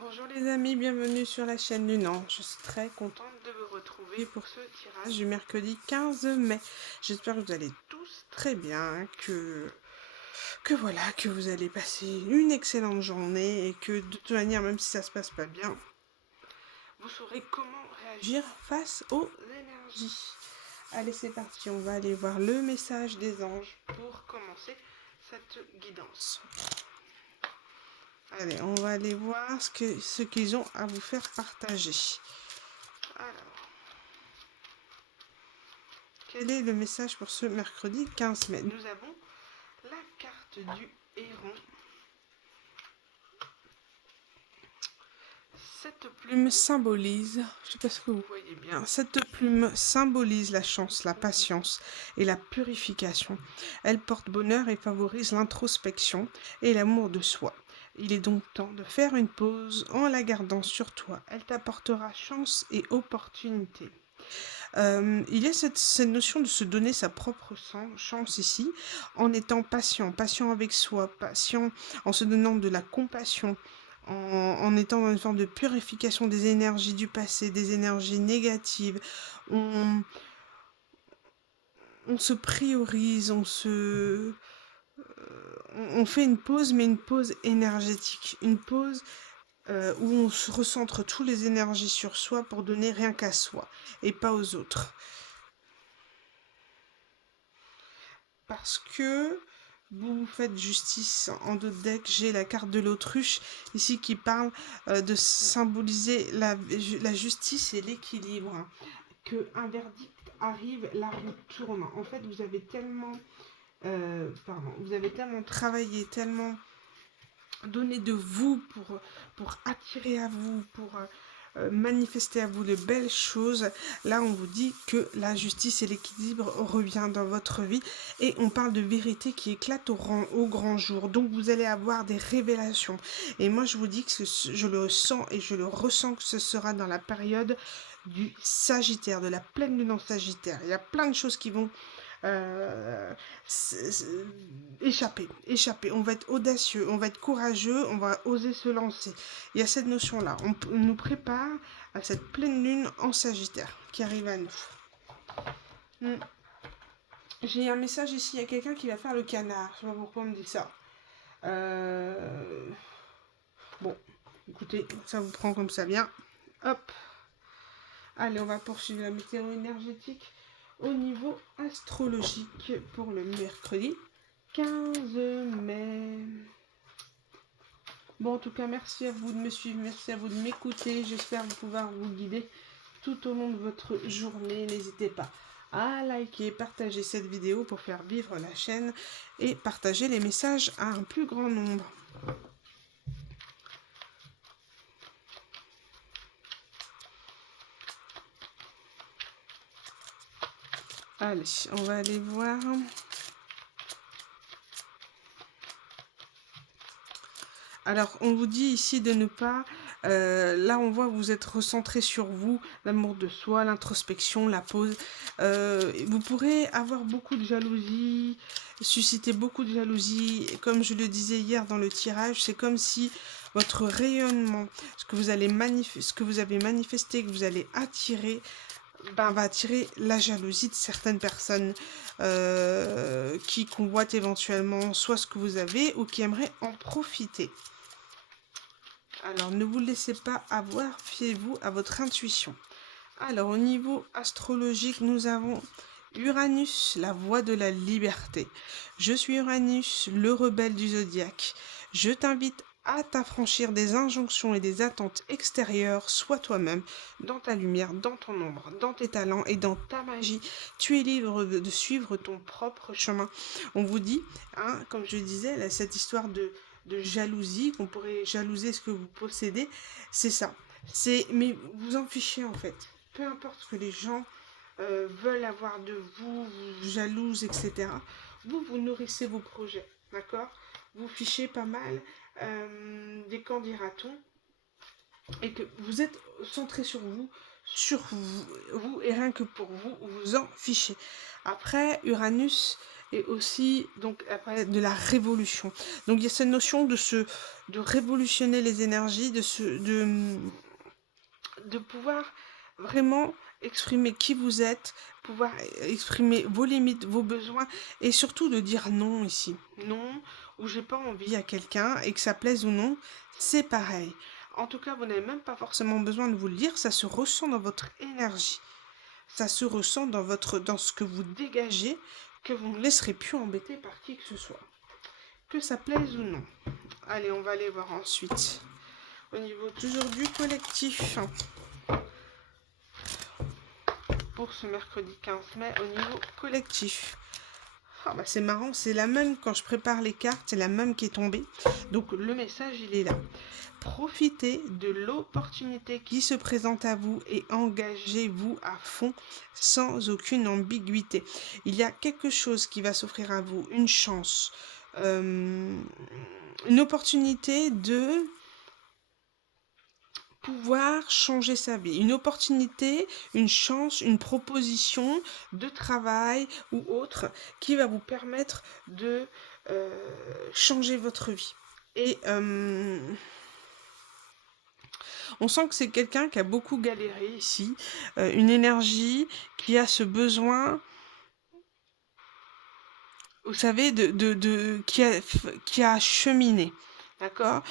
Bonjour les amis, bienvenue sur la chaîne Lunan. Je suis très contente de vous retrouver pour ce tirage du mercredi 15 mai. J'espère que vous allez tous très bien, que voilà, que vous allez passer une excellente journée et que de toute manière, même si ça se passe pas bien, vous saurez comment réagir face aux énergies. Allez, c'est parti, on va aller voir le message des anges pour commencer cette guidance. Allez, on va aller voir ce qu'ils ont à vous faire partager. Alors, quel est le message pour ce mercredi 15 mai? Nous avons la carte du héron. Cette plume symbolise, je ne sais pas ce que vous voyez bien, cette plume symbolise la chance, la patience et la purification. Elle porte bonheur et favorise l'introspection et l'amour de soi. Il est donc temps de faire une pause en la gardant sur toi. Elle t'apportera chance et opportunité. Il y a cette notion de se donner sa propre chance ici, en étant patient, patient avec soi, patient en se donnant de la compassion, en étant dans une forme de purification des énergies du passé, des énergies négatives. On, on se priorise, on fait une pause, mais une pause énergétique, une pause où on se recentre toutes les énergies sur soi pour donner rien qu'à soi et pas aux autres. Parce que vous faites justice. En dos de deck, j'ai la carte de l'autruche ici qui parle de symboliser la justice et l'équilibre. Que un verdict arrive, la roue tourne. En fait, vous avez tellement travaillé, tellement donné de vous pour attirer à vous, pour manifester à vous de belles choses. Là, on vous dit que la justice et l'équilibre revient dans votre vie et on parle de vérité qui éclate au grand jour. Donc, vous allez avoir des révélations. Et moi, je vous dis que je le sens et je le ressens que ce sera dans la période du Sagittaire, de la pleine lune en Sagittaire. Il y a plein de choses qui vont euh, échapper. On va être audacieux, on va être courageux, on va oser se lancer. Il y a cette notion-là. On nous prépare à cette pleine lune en Sagittaire qui arrive à nous. J'ai un message ici, il y a quelqu'un qui va faire le canard. Je sais pas pourquoi on me dit ça. Bon, écoutez, ça vous prend comme ça vient. Hop. Allez, on va poursuivre la météo énergétique au niveau astrologique pour le mercredi 15 mai. Bon, en tout cas, merci à vous de me suivre, merci à vous de m'écouter. J'espère pouvoir vous guider tout au long de votre journée. N'hésitez pas à liker, partager cette vidéo pour faire vivre la chaîne et partager les messages à un plus grand nombre. Allez, on va aller voir. Alors, on vous dit ici de ne pas... là, on voit que vous êtes recentré sur vous, l'amour de soi, l'introspection, la pause. Vous pourrez avoir beaucoup de jalousie, susciter beaucoup de jalousie. Et comme je le disais hier dans le tirage, c'est comme si votre rayonnement, ce que vous avez manifesté, que vous allez attirer, va attirer la jalousie de certaines personnes qui convoitent éventuellement soit ce que vous avez ou qui aimeraient en profiter. Alors, ne vous laissez pas avoir, fiez-vous à votre intuition. Alors, au niveau astrologique, nous avons Uranus, la voie de la liberté. Je suis Uranus, le rebelle du zodiaque. Je t'invite à t'affranchir des injonctions et des attentes extérieures. Sois toi-même, dans ta lumière, dans ton ombre, dans tes talents et dans ta magie. Tu es libre de suivre ton propre chemin. On vous dit, hein, comme je disais, là, cette histoire de jalousie, qu'on pourrait jalouser ce que vous possédez, c'est ça. Mais vous en fichez en fait. Peu importe ce que les gens veulent avoir de vous, vous jalousent, etc. Vous nourrissez vos projets, d'accord? Vous fichez pas mal des qu'en dira-t-on et que vous êtes centré sur vous et rien que pour vous, vous en fichez. Après, Uranus et aussi donc après de la révolution. Donc il y a cette notion de révolutionner les énergies, de pouvoir vraiment exprimer qui vous êtes, pouvoir exprimer vos limites, vos besoins, et surtout de dire non ici. Non, ou j'ai pas envie à quelqu'un, et que ça plaise ou non, c'est pareil. En tout cas, vous n'avez même pas forcément besoin de vous le dire, ça se ressent dans votre énergie. Ça se ressent dans ce que vous dégagez, que vous ne laisserez plus embêter par qui que ce soit. Que ça plaise ou non. Allez, on va aller voir ensuite. Au niveau toujours du collectif. Pour ce mercredi 15 mai, au niveau collectif. Ah bah c'est marrant, c'est la même quand je prépare les cartes, c'est la même qui est tombée. Donc le message, il est là. Profitez de l'opportunité qui se présente à vous et engagez-vous à fond sans aucune ambiguïté. Il y a quelque chose qui va s'offrir à vous, une chance, une opportunité de pouvoir changer sa vie, une opportunité, une chance, une proposition de travail ou autre qui va vous permettre de changer votre vie. Et on sent que c'est quelqu'un qui a beaucoup galéré ici, une énergie qui a ce besoin, vous savez, qui a cheminé, d'accord,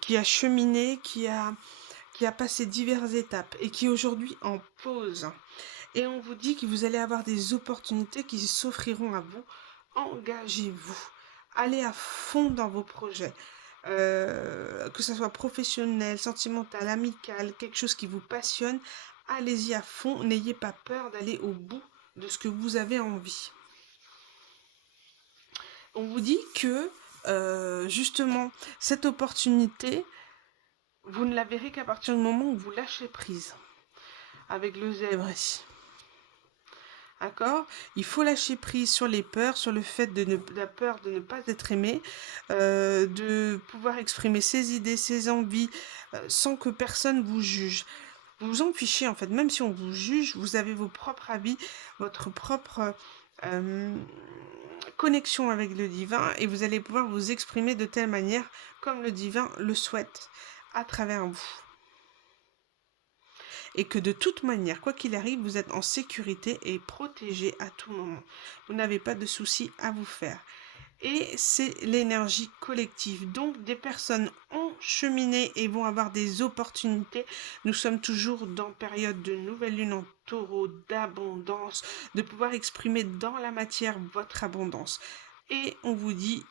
qui a cheminé, qui a passé diverses étapes et qui est aujourd'hui en pause. Et on vous dit que vous allez avoir des opportunités qui s'offriront à vous. Engagez-vous. Allez à fond dans vos projets. Que ce soit professionnel, sentimental, amical, quelque chose qui vous passionne, allez-y à fond. N'ayez pas peur d'aller au bout de ce que vous avez envie. On vous dit que justement cette opportunité, vous ne la verrez qu'à partir du moment où vous lâchez prise. Avec le zèbre ici. D'accord? Il faut lâcher prise sur les peurs, sur le fait la peur de ne pas être aimé, de pouvoir exprimer ses idées, ses envies, sans que personne vous juge. Vous vous en fichez en fait, même si on vous juge, vous avez vos propres avis, votre propre connexion avec le divin, et vous allez pouvoir vous exprimer de telle manière comme le divin le souhaite à travers vous. Et que de toute manière, quoi qu'il arrive, vous êtes en sécurité et protégé à tout moment. Vous n'avez pas de soucis à vous faire. Et c'est l'énergie collective. Donc des personnes ont cheminé et vont avoir des opportunités. Nous sommes toujours dans période de nouvelle lune en taureau, d'abondance, de pouvoir exprimer dans la matière votre abondance. Et on vous dit,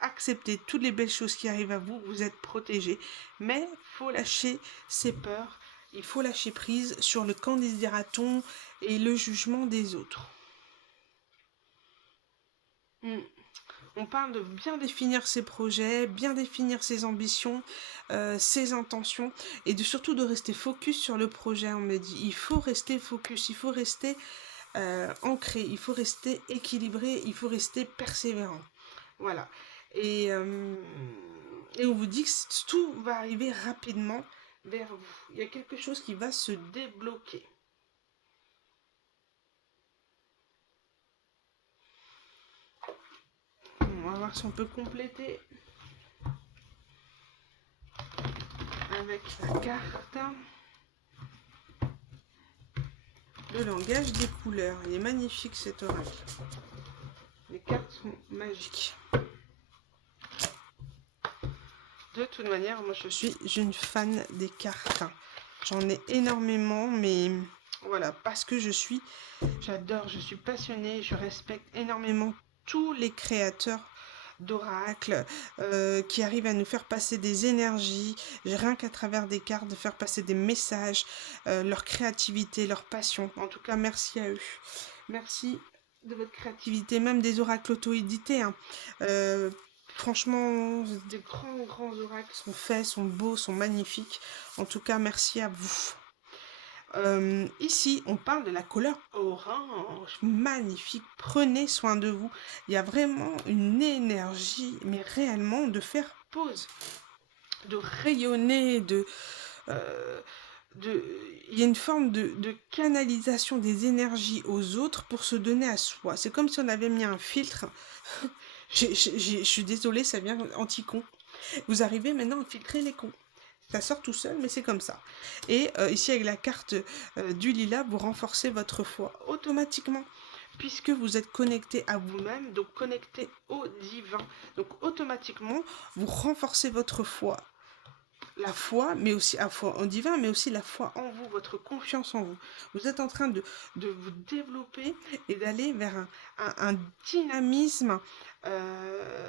acceptez toutes les belles choses qui arrivent à vous, vous êtes protégé. Mais il faut lâcher ses peurs. Il faut lâcher prise sur le qu'en dira-t-on et le jugement des autres. On parle de bien définir ses projets, bien définir ses ambitions, ses intentions, et surtout de rester focus sur le projet. On me dit, il faut rester focus, il faut rester ancré, il faut rester équilibré, il faut rester persévérant. Voilà. Et on vous dit que tout va arriver rapidement vers vous. Il y a quelque chose qui va se débloquer. On va voir si on peut compléter avec la carte. Le langage des couleurs. Il est magnifique cet oracle. Les cartes sont magiques. De toute manière, moi je suis une fan des cartes. J'en ai énormément, mais voilà, parce que j'adore, je suis passionnée, je respecte énormément tous les créateurs d'oracles qui arrivent à nous faire passer des énergies, rien qu'à travers des cartes, de faire passer des messages, leur créativité, leur passion. En tout cas, merci à eux. Merci de votre créativité, même des oracles auto-édités. Hein. Franchement, des grands oracles sont faits, sont beaux, sont magnifiques. En tout cas, merci à vous. Ici, on parle de la couleur orange, magnifique, prenez soin de vous. Il y a vraiment une énergie, mais réellement de faire pause, de rayonner, de, il y a une forme de canalisation des énergies aux autres pour se donner à soi. C'est comme si on avait mis un filtre. Je suis désolée, ça vient anti-con. Vous arrivez maintenant à filtrer les cons. Ça sort tout seul, mais c'est comme ça. Et ici, avec la carte du lilas, vous renforcez votre foi automatiquement, puisque vous êtes connecté à vous-même, donc connecté au divin. Donc automatiquement, vous renforcez votre foi. La foi, mais aussi la foi en divin, mais aussi la foi en vous, votre confiance en vous. Vous êtes en train de vous développer et d'aller vers un dynamisme. euh,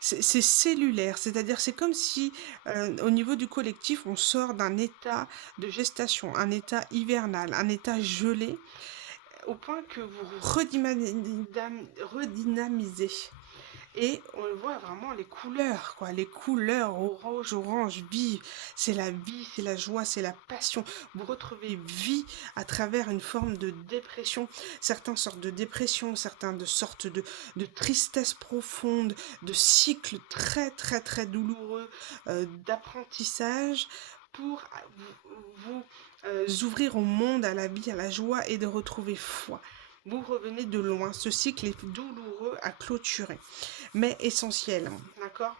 c'est cellulaire, c'est-à-dire c'est comme si au niveau du collectif, on sort d'un état de gestation, un état hivernal, un état gelé, au point que vous redynamisez. Et on voit vraiment les couleurs, quoi, les couleurs rouge, orange, vive. C'est la vie, c'est la joie, c'est la passion. Vous retrouvez vie à travers une forme de dépression. Certains sortent de dépression, certains de sortes de tristesse profonde, de cycles très très très douloureux d'apprentissage pour vous ouvrir au monde, à la vie, à la joie et de retrouver foi. Vous revenez de loin, ce cycle est douloureux à clôturer mais essentiel, d'accord?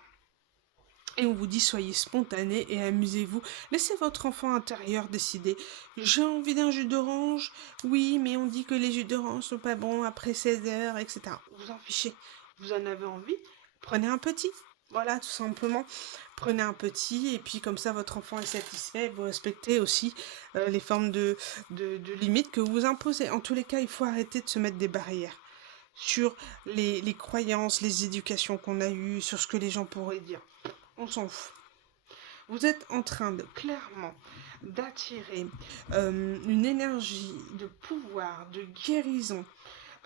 Et on vous dit soyez spontané et amusez-vous. Laissez votre enfant intérieur décider. J'ai envie d'un jus d'orange. Oui, mais on dit que les jus d'orange sont pas bons après 16 heures, etc. Vous en fichez. Vous en avez envie? Prenez un petit. Voilà, tout simplement. Prenez un petit et puis comme ça votre enfant est satisfait. Vous respectez aussi les formes de limites que vous imposez. En tous les cas, il faut arrêter de se mettre des barrières sur les croyances, les éducations qu'on a eues, sur ce que les gens pourraient dire. On s'en fout. Vous êtes en train de clairement d'attirer une énergie de pouvoir, de guérison,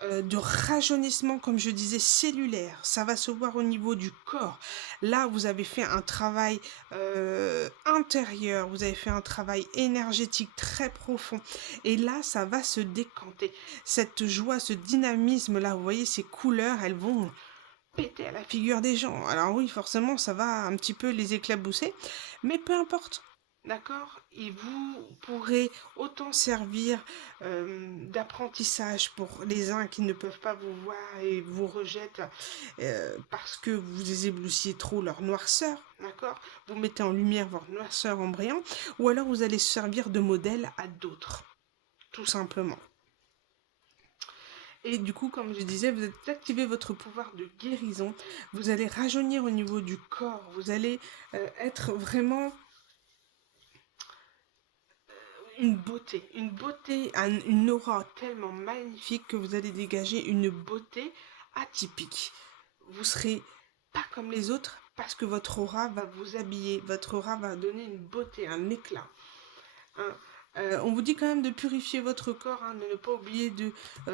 de rajeunissement, comme je disais, cellulaire. Ça va se voir au niveau du corps. Là, vous avez fait un travail intérieur, vous avez fait un travail énergétique très profond. Et là, ça va se décanter. Cette joie, ce dynamisme-là, vous voyez, ces couleurs, elles vont péter à la figure des gens. Alors oui, forcément, ça va un petit peu les éclabousser, mais peu importe. D'accord? Et vous pourrez autant servir d'apprentissage pour les uns qui ne peuvent pas vous voir et vous rejettent parce que vous les éblouissiez trop leur noirceur, d'accord? Vous mettez en lumière votre noirceur en brillant, ou alors vous allez servir de modèle à d'autres, tout simplement. Et du coup, comme je disais, vous allez activer votre pouvoir de guérison, vous allez rajeunir au niveau du corps, vous allez être vraiment une beauté, une aura tellement magnifique que vous allez dégager une beauté atypique. Vous serez pas comme les autres parce que votre aura va vous habiller, votre aura va donner une beauté, un éclat. Hein. On vous dit quand même de purifier votre corps, hein, de ne pas oublier de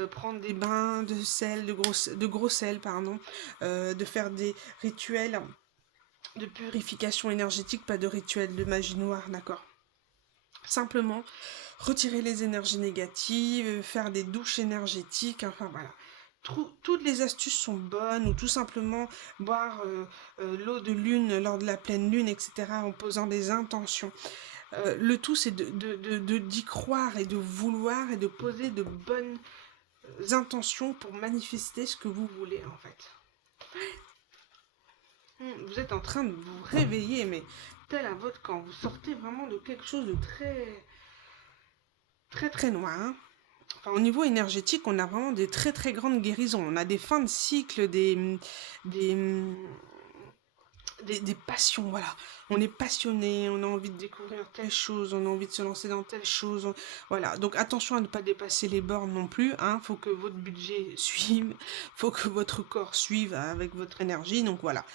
prendre des bains de sel, de gros sel, pardon, de faire des rituels de purification énergétique, pas de rituels de magie noire, d'accord? Simplement retirer les énergies négatives, faire des douches énergétiques, enfin voilà. Toutes les astuces sont bonnes, ou tout simplement boire l'eau de lune lors de la pleine lune, etc., en posant des intentions. Le tout, c'est d'y croire et de vouloir et de poser de bonnes intentions pour manifester ce que vous voulez, en fait. Vous êtes en train de vous réveiller, mais tel un vote quand vous sortez vraiment de quelque chose de très, très, très noir. Hein. Enfin, au niveau énergétique, on a vraiment des très, très grandes guérisons. On a des fins de cycle, des, des passions, voilà. On est passionné, on a envie de découvrir telle chose, on a envie de se lancer dans telle chose. Voilà, donc attention à ne pas dépasser les bornes non plus. Hein. Faut que votre budget suive, faut que votre corps suive avec votre énergie. Donc voilà,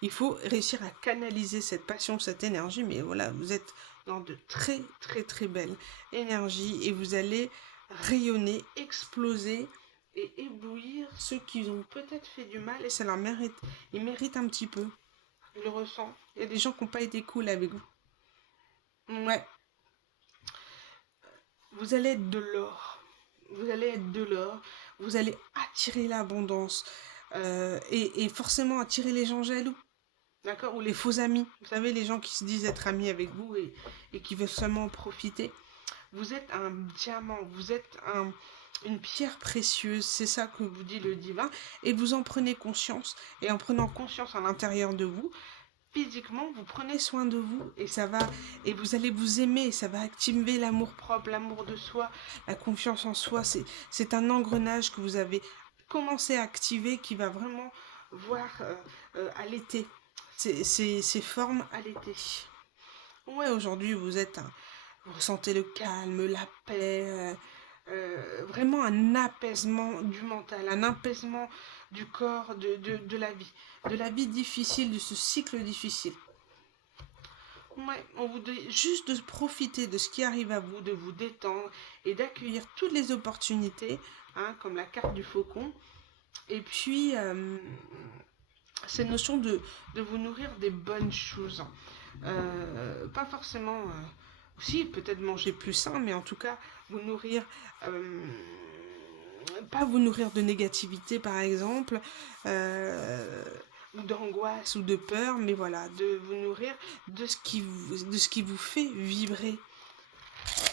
il faut réussir à canaliser cette passion, cette énergie. Mais voilà, vous êtes dans de très, très, très belles énergies et vous allez rayonner, exploser et éblouir ceux qui ont peut-être fait du mal et ça leur mérite. Ils méritent un petit peu. Je le ressens. Il y a des gens qui n'ont pas été cool avec vous. Ouais. Vous allez être de l'or. Vous allez être de l'or. Vous allez attirer l'abondance. Et forcément attirer les gens jaloux. D'accord? Ou les faux amis. Vous savez, les gens qui se disent être amis avec vous et qui veulent seulement en profiter. Vous êtes un diamant, vous êtes une pierre précieuse, c'est ça que vous dit le divin, et vous en prenez conscience, et en prenant conscience à l'intérieur de vous, physiquement, vous prenez soin de vous, et ça va, et vous allez vous aimer, ça va activer l'amour propre, l'amour de soi, la confiance en soi, c'est un engrenage que vous avez commencé à activer qui va vraiment voir à l'été, ses formes à l'été. Ouais, aujourd'hui, vous ressentez le calme, la paix, vraiment un apaisement du mental, un apaisement du corps, de la vie difficile, de ce cycle difficile. Ouais, on vous dit juste de profiter de ce qui arrive à vous, de vous détendre et d'accueillir toutes les opportunités, hein, comme la carte du faucon. Et puis, cette notion de vous nourrir des bonnes choses. Pas forcément aussi peut-être manger plus sain, mais en tout cas vous nourrir, euh, pas vous nourrir de négativité par exemple, ou d'angoisse ou de peur, mais voilà, de vous nourrir de ce qui vous fait vibrer,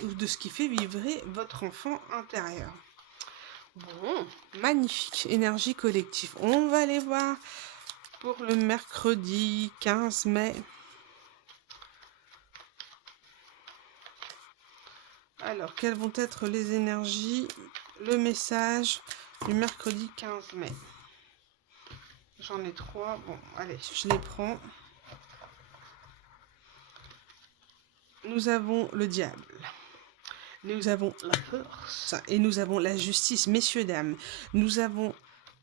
ou de ce qui fait vibrer votre enfant intérieur. Bon, magnifique, énergie collective. On va aller voir pour le mercredi 15 mai. Alors, quelles vont être les énergies, le message du mercredi 15 mai? J'en ai 3. Bon, allez, je les prends. Nous avons le diable. Nous avons la force. Et nous avons la justice. Messieurs, dames, nous avons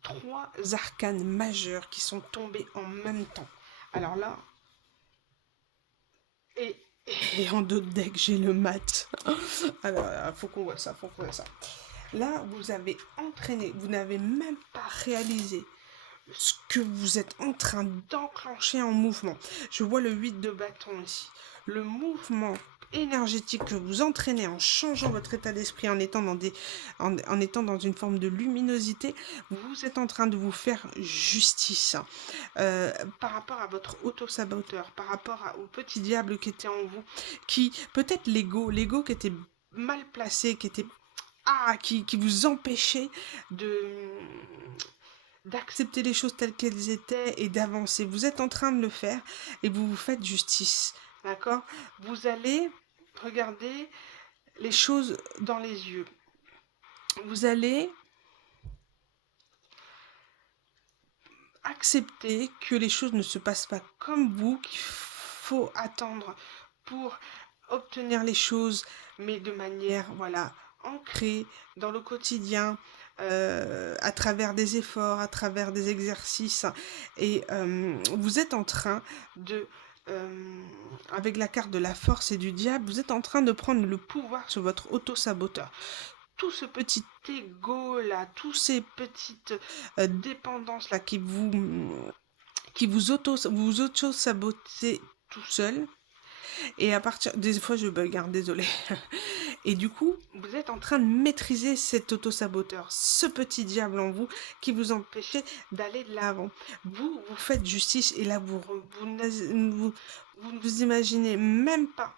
3 arcanes majeurs qui sont tombés en même temps. Alors là... Et en d'autres decks, j'ai le mat. Alors, faut qu'on voit ça, Là, vous avez entraîné, vous n'avez même pas réalisé ce que vous êtes en train d'enclencher en mouvement. Je vois le 8 de bâton ici. Le mouvement énergétique que vous entraînez en changeant votre état d'esprit, en étant en étant dans une forme de luminosité, vous êtes en train de vous faire justice par rapport à votre auto-saboteur, par rapport au petit diable qui était en vous, qui peut-être l'ego qui était mal placé, qui vous empêchait d'accepter les choses telles qu'elles étaient et d'avancer. Vous êtes en train de le faire et vous vous faites justice. D'accord? Vous allez regarder les choses dans les yeux. Vous allez accepter que les choses ne se passent pas comme vous, qu'il faut attendre pour obtenir les choses, mais de manière, voilà, ancrée dans le quotidien, à travers des efforts, à travers des exercices. Et vous êtes en train de... avec la carte de la force et du diable, vous êtes en train de prendre le pouvoir sur votre auto-saboteur. Tout ce petit ego là, tous ces petites dépendances là vous auto-sabotez tout seul. Et à partir... Des fois je bug, hein, désolé. Et du coup, vous êtes en train de maîtriser cet auto-saboteur, ce petit diable en vous qui vous empêchait d'aller de l'avant. Vous faites justice et là, vous ne vous imaginez même pas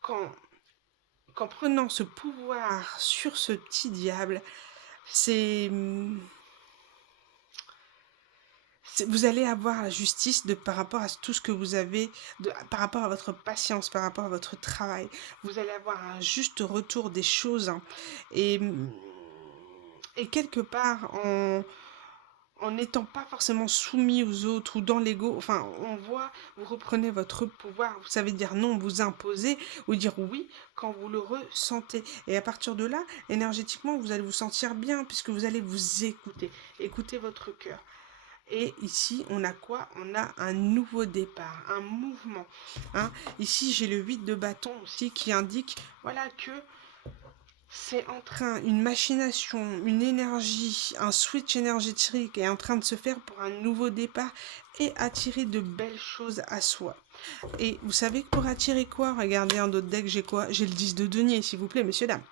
qu'en prenant ce pouvoir sur ce petit diable, vous allez avoir la justice par rapport à tout ce que vous avez, par rapport à votre patience, par rapport à votre travail. Vous allez avoir un juste retour des choses. Hein, et quelque part, en n'étant pas forcément soumis aux autres ou dans l'ego, enfin, on voit, vous reprenez votre pouvoir, vous savez dire non, vous imposer, ou dire oui quand vous le ressentez. Et à partir de là, énergétiquement, vous allez vous sentir bien puisque vous allez vous écouter votre cœur. Et ici, on a quoi? On a un nouveau départ, un mouvement. Hein, ici, j'ai le 8 de bâton aussi qui indique, voilà, que c'est en train, une machination, une énergie, un switch énergétique est en train de se faire pour un nouveau départ et attirer de belles choses à soi. Et vous savez que pour attirer quoi? Regardez un autre deck, j'ai quoi? J'ai le 10 de denier, s'il vous plaît, messieurs, dames.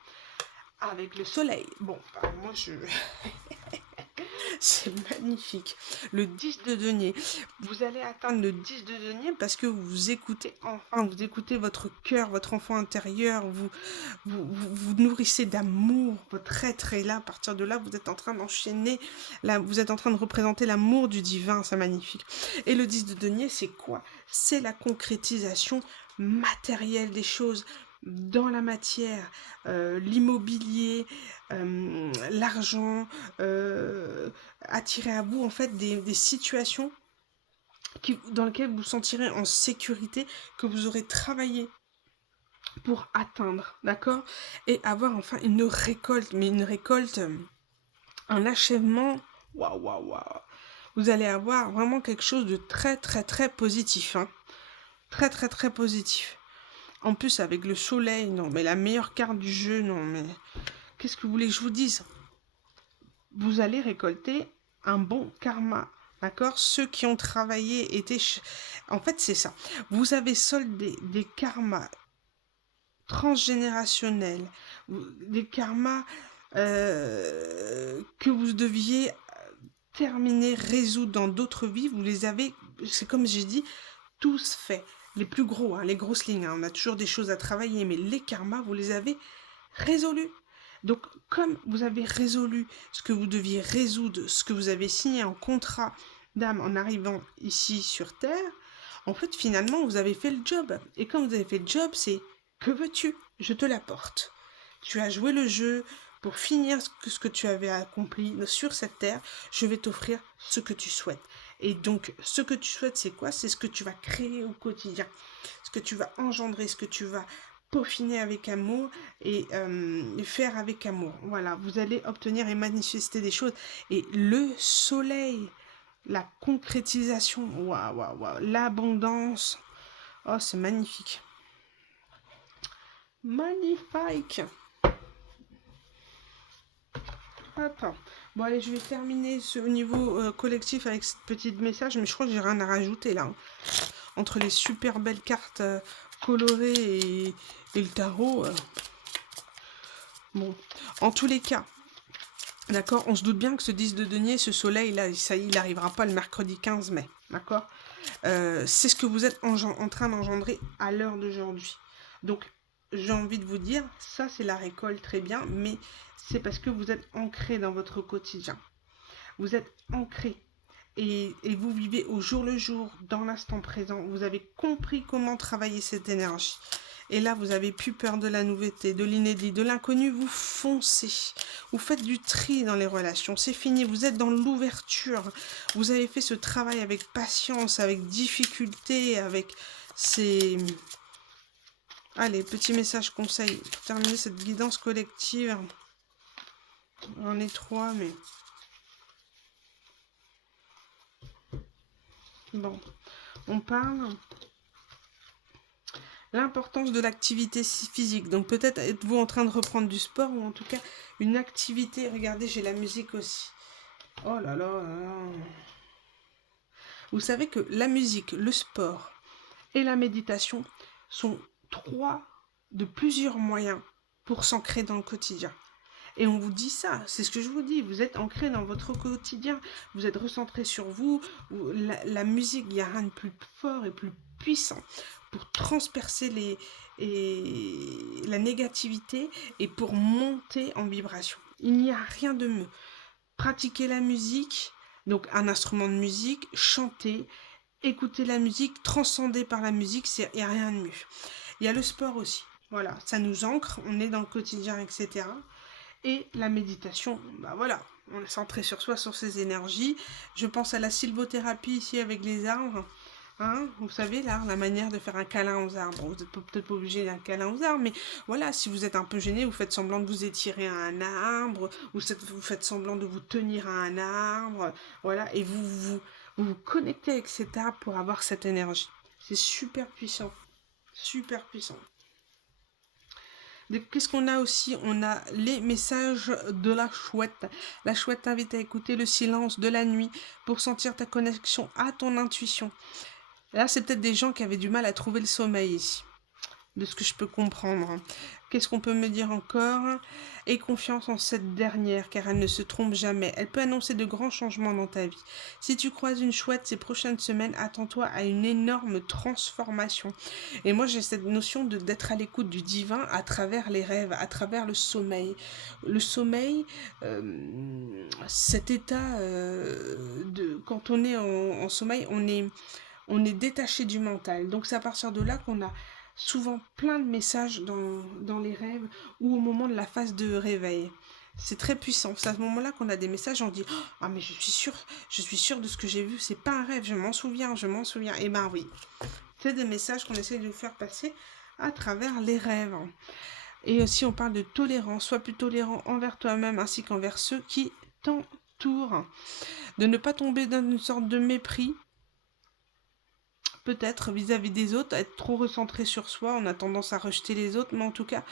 Avec le soleil. Bon, bah, moi, je... C'est magnifique. Le 10 de denier. Vous allez atteindre le 10 de denier parce que vous écoutez enfin, vous écoutez votre cœur, votre enfant intérieur, vous nourrissez d'amour votre être. Et là, à partir de là, vous êtes en train d'enchaîner, là, vous êtes en train de représenter l'amour du divin, c'est magnifique. Et le 10 de denier, c'est quoi? C'est la concrétisation matérielle des choses dans la matière, l'immobilier, l'argent, attirer à vous en fait des situations dans lesquelles vous vous sentirez en sécurité, que vous aurez travaillé pour atteindre, d'accord? Et avoir enfin une récolte, mais une récolte, un achèvement, waouh, waouh, waouh. Vous allez avoir vraiment quelque chose de très, très, très positif, hein. Très, très, très positif. En plus, avec le soleil, non, mais la meilleure carte du jeu, non, mais qu'est-ce que vous voulez que je vous dise? Vous allez récolter un bon karma. D'accord? Ceux qui ont travaillé étaient... En fait, c'est ça. Vous avez soldé des karmas transgénérationnels, des karmas que vous deviez terminer, résoudre dans d'autres vies. Vous les avez, c'est comme j'ai dit, tous faits. Les plus gros, hein, les grosses lignes. Hein, on a toujours des choses à travailler, mais les karmas, vous les avez résolus. Donc, comme vous avez résolu ce que vous deviez résoudre, ce que vous avez signé en contrat d'âme en arrivant ici sur Terre, en fait, finalement, vous avez fait le job. Et quand vous avez fait le job, c'est que veux-tu? Je te l'apporte. Tu as joué le jeu pour finir ce que tu avais accompli sur cette terre. Je vais t'offrir ce que tu souhaites. Et donc, ce que tu souhaites, c'est quoi? C'est ce que tu vas créer au quotidien. Ce que tu vas engendrer, ce que tu vas peaufiner avec amour et faire avec amour. Voilà, vous allez obtenir et manifester des choses. Et le soleil, la concrétisation, waouh, waouh, waouh, l'abondance, oh, c'est magnifique. Magnifique. Attends. Bon, allez, je vais terminer ce niveau collectif avec ce petit message, mais je crois que j'ai rien à rajouter là. Hein. Entre les super belles cartes colorées et le tarot. Bon, en tous les cas, d'accord, on se doute bien que ce 10 de denier, ce soleil là, ça, il n'arrivera pas le mercredi 15 mai, d'accord? C'est ce que vous êtes en train d'engendrer à l'heure d'aujourd'hui. Donc, j'ai envie de vous dire, ça c'est la récolte, très bien, mais c'est parce que vous êtes ancré dans votre quotidien. Vous êtes ancré et vous vivez au jour le jour, dans l'instant présent. Vous avez compris comment travailler cette énergie. Et là, vous avez plus peur de la nouveauté, de l'inédit, de l'inconnu. Vous foncez. Vous faites du tri dans les relations. C'est fini. Vous êtes dans l'ouverture. Vous avez fait ce travail avec patience, avec difficulté, avec ces... Allez, petit message conseil pour terminer cette guidance collective. J'en ai 3, mais... Bon, on parle... L'importance de l'activité physique. Donc peut-être êtes-vous en train de reprendre du sport ou en tout cas une activité. Regardez, j'ai la musique aussi. Oh là là là là. Vous savez que la musique, le sport et la méditation sont 3 de plusieurs moyens pour s'ancrer dans le quotidien. Et on vous dit ça, c'est ce que je vous dis, vous êtes ancré dans votre quotidien, vous êtes recentré sur vous, la musique, il n'y a rien de plus fort et plus puissant pour transpercer la négativité et pour monter en vibration. Il n'y a rien de mieux. Pratiquer la musique, donc un instrument de musique, chanter, écouter la musique, transcender par la musique, il n'y a rien de mieux. Il y a le sport aussi, voilà, ça nous ancre, on est dans le quotidien, etc. Et la méditation, bah voilà, on est centré sur soi, sur ses énergies. Je pense à la sylvothérapie ici avec les arbres. Hein, vous savez, là, la manière de faire un câlin aux arbres. Vous n'êtes peut-être pas obligé d'un câlin aux arbres, mais voilà, si vous êtes un peu gêné, vous faites semblant de vous étirer à un arbre, vous faites semblant de vous tenir à un arbre, voilà, et vous connectez avec cet arbre pour avoir cette énergie. C'est super puissant, super puissant. Qu'est-ce qu'on a aussi? On a les messages de la chouette. La chouette t'invite à écouter le silence de la nuit pour sentir ta connexion à ton intuition. Là, c'est peut-être des gens qui avaient du mal à trouver le sommeil ici, de ce que je peux comprendre. Qu'est-ce qu'on peut me dire encore? Aie confiance en cette dernière, car elle ne se trompe jamais. Elle peut annoncer de grands changements dans ta vie. Si tu croises une chouette ces prochaines semaines, attends-toi à une énorme transformation. Et moi, j'ai cette notion d'être à l'écoute du divin à travers les rêves, à travers le sommeil. Le sommeil, cet état quand on est en sommeil, on est détaché du mental. Donc c'est à partir de là qu'on a souvent plein de messages dans les rêves ou au moment de la phase de réveil. C'est très puissant. C'est à ce moment-là qu'on a des messages, on dit ah mais je suis sûre de ce que j'ai vu, c'est pas un rêve, je m'en souviens, je m'en souviens. Et ben oui, c'est des messages qu'on essaie de vous faire passer à travers les rêves. Et aussi on parle de tolérance, sois plus tolérant envers toi-même ainsi qu'envers ceux qui t'entourent. De ne pas tomber dans une sorte de mépris peut-être vis-à-vis des autres, être trop recentré sur soi, on a tendance à rejeter les autres, mais en tout cas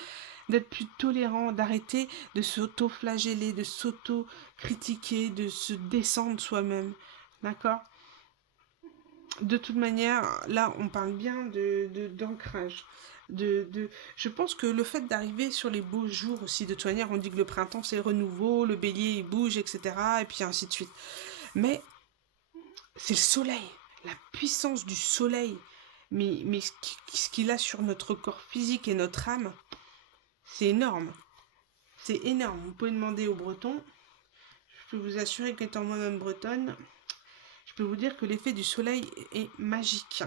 d'être plus tolérant, d'arrêter de s'auto-flageller, de s'auto-critiquer, de se descendre soi-même, d'accord? De toute manière, là on parle bien d'ancrage. Je pense que le fait d'arriver sur les beaux jours aussi, de toute manière on dit que le printemps c'est le renouveau, le bélier il bouge, etc. Et puis ainsi de suite. Mais c'est le soleil, la puissance du soleil, mais ce qu'il a sur notre corps physique et notre âme, c'est énorme. C'est énorme. Vous pouvez demander aux Bretons. Je peux vous assurer qu'étant moi-même bretonne, je peux vous dire que l'effet du soleil est magique.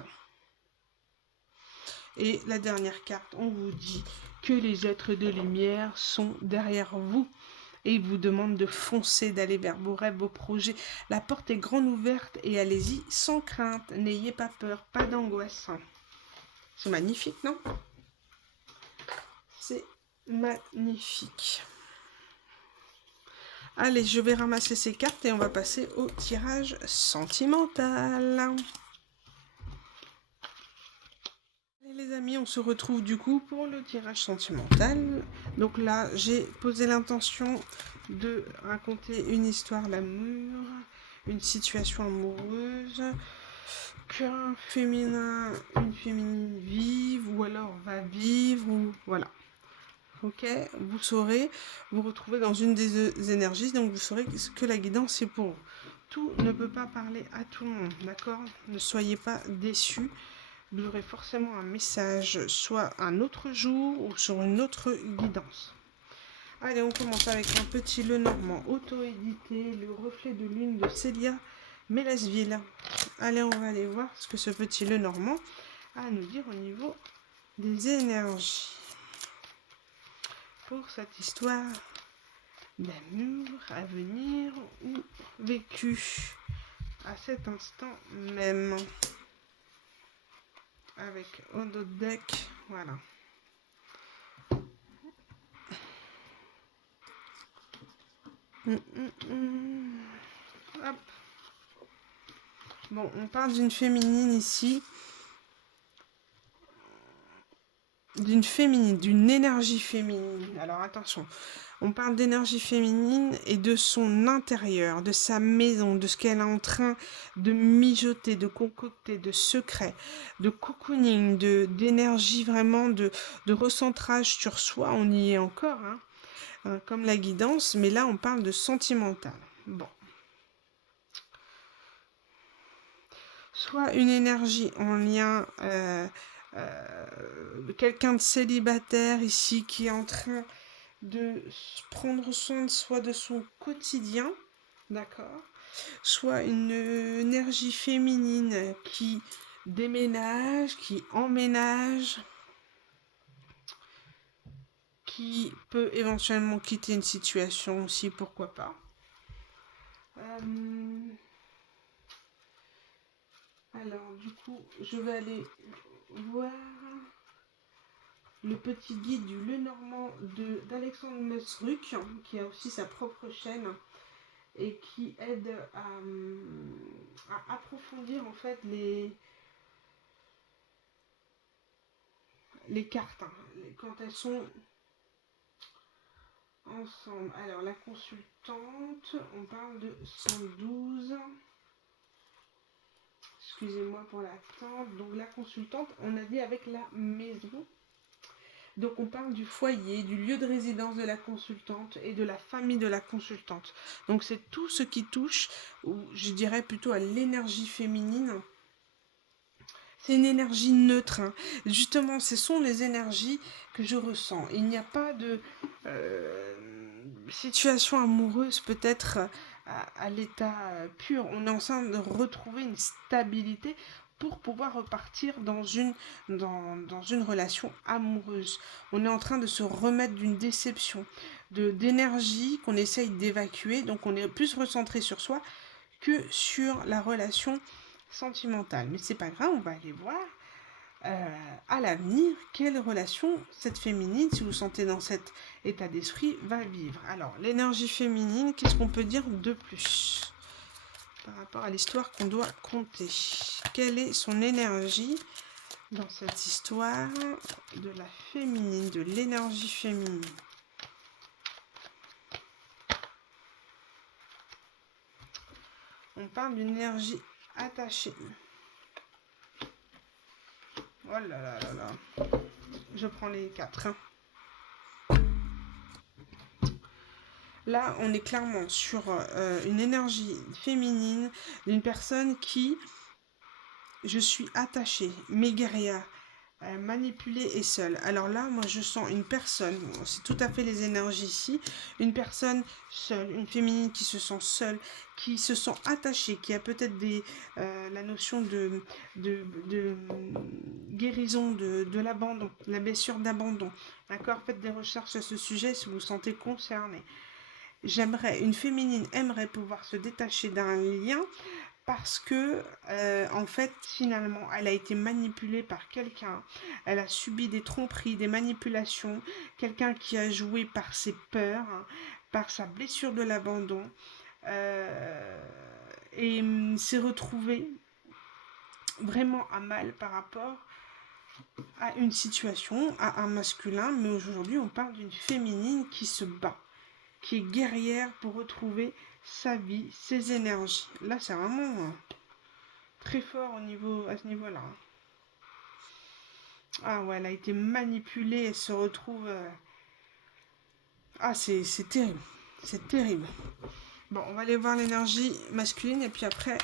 Et la dernière carte, on vous dit que les êtres de lumière sont derrière vous. Et il vous demande de foncer, d'aller vers vos rêves, vos projets. La porte est grande ouverte et allez-y sans crainte. N'ayez pas peur, pas d'angoisse. C'est magnifique, non? C'est magnifique. Allez, je vais ramasser ces cartes et on va passer au tirage sentimental. Et les amis, on se retrouve du coup pour le tirage sentimental. Donc là, j'ai posé l'intention de raconter une histoire d'amour, une situation amoureuse, qu'un féminin, une féminine vive ou alors va vivre ou voilà. Ok, vous saurez vous retrouver dans une des énergies, donc vous saurez que la guidance est pour vous. Tout ne peut pas parler à tout le monde, d'accord? Ne soyez pas déçus. Vous aurez forcément un message, soit un autre jour ou sur une autre guidance. Allez, on commence avec un petit Lenormand auto-édité, le reflet de lune de Célia Mélasville. Allez, on va aller voir ce que ce petit Lenormand a à nous dire au niveau des énergies. Pour cette histoire d'amour à venir ou vécu à cet instant même. Avec un autre deck, voilà. Hop. Bon, on parle d'une féminine ici. D'une énergie féminine. Alors attention, on parle d'énergie féminine et de son intérieur, de sa maison, de ce qu'elle est en train de mijoter, de concocter, de secrets, de cocooning, d'énergie vraiment, de recentrage sur soi. On y est encore, hein, comme la guidance, mais là on parle de sentimental. Bon. Soit une énergie en lien quelqu'un de célibataire ici qui est en train de prendre soin de soi, de son quotidien, d'accord? Soit une énergie féminine qui déménage, qui emménage, qui peut éventuellement quitter une situation aussi, pourquoi pas. Alors, du coup, je vais aller voir le petit guide du Lenormand d'Alexandre Mesruc, qui a aussi sa propre chaîne et qui aide à approfondir en fait les cartes, hein, quand elles sont ensemble. Alors, la consultante, on parle de 112. Excusez-moi pour l'attente. Donc, la consultante, on a dit avec la maison Donc on parle du foyer, du lieu de résidence de la consultante et de la famille de la consultante. Donc c'est tout ce qui touche, ou je dirais plutôt à l'énergie féminine. C'est une énergie neutre, hein. Justement, ce sont les énergies que je ressens. Il n'y a pas de situation amoureuse peut-être à l'état pur. On est en train de retrouver une stabilité pour pouvoir repartir dans une relation amoureuse. On est en train de se remettre d'une déception, d'énergie qu'on essaye d'évacuer. Donc on est plus recentré sur soi que sur la relation sentimentale. Mais c'est pas grave, on va aller voir à l'avenir quelle relation cette féminine, si vous sentez dans cet état d'esprit, va vivre. Alors, l'énergie féminine, qu'est-ce qu'on peut dire de plus par rapport à l'histoire qu'on doit compter? Quelle est son énergie dans cette histoire de la féminine, de l'énergie féminine? On parle d'une énergie attachée. Oh là là là là. Je prends les 4. Là, on est clairement sur une énergie féminine d'une personne qui, je suis attachée, mais guerrière, manipulée et seule. Alors là, moi, je sens une personne, c'est tout à fait les énergies ici, une personne seule, une féminine qui se sent seule, qui se sent attachée, qui a peut-être la notion de guérison de l'abandon, la blessure d'abandon. D'accord? Faites des recherches à ce sujet si vous vous sentez concerné. Une féminine aimerait pouvoir se détacher d'un lien parce que, en fait, finalement, elle a été manipulée par quelqu'un, elle a subi des tromperies, des manipulations, quelqu'un qui a joué par ses peurs, hein, par sa blessure de l'abandon, et s'est retrouvée vraiment à mal par rapport à une situation, à un masculin, mais aujourd'hui, on parle d'une féminine qui se bat, qui est guerrière pour retrouver sa vie, ses énergies. Là, c'est vraiment très fort à ce niveau-là. Ah ouais, elle a été manipulée, elle se retrouve... Ah, c'est terrible. C'est terrible. Bon, on va aller voir l'énergie masculine et puis après,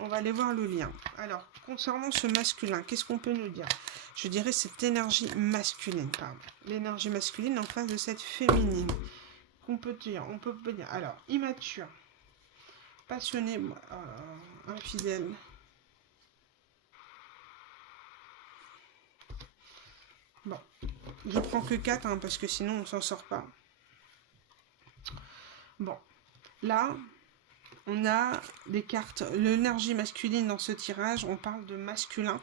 on va aller voir le lien. Alors, concernant ce masculin, qu'est-ce qu'on peut nous dire? Je dirais cette énergie masculine, pardon. L'énergie masculine en face de cette féminine. Qu'on peut dire, on peut dire. Alors, immature, passionné, infidèle. Bon, je prends que 4 hein, parce que sinon on s'en sort pas. Bon, là, on a des cartes. L'énergie masculine dans ce tirage, on parle de masculin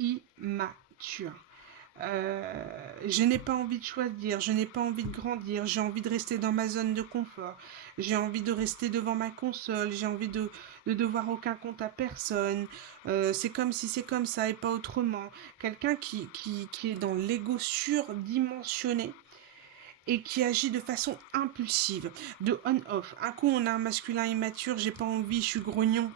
immature. Je n'ai pas envie de choisir, je n'ai pas envie de grandir, j'ai envie de rester dans ma zone de confort, j'ai envie de rester devant ma console, j'ai envie de devoir aucun compte à personne, c'est comme si c'est comme ça et pas autrement. Quelqu'un qui est dans l'ego surdimensionné et qui agit de façon impulsive, de on-off. Un coup on a un masculin immature, j'ai pas envie, je suis grognon,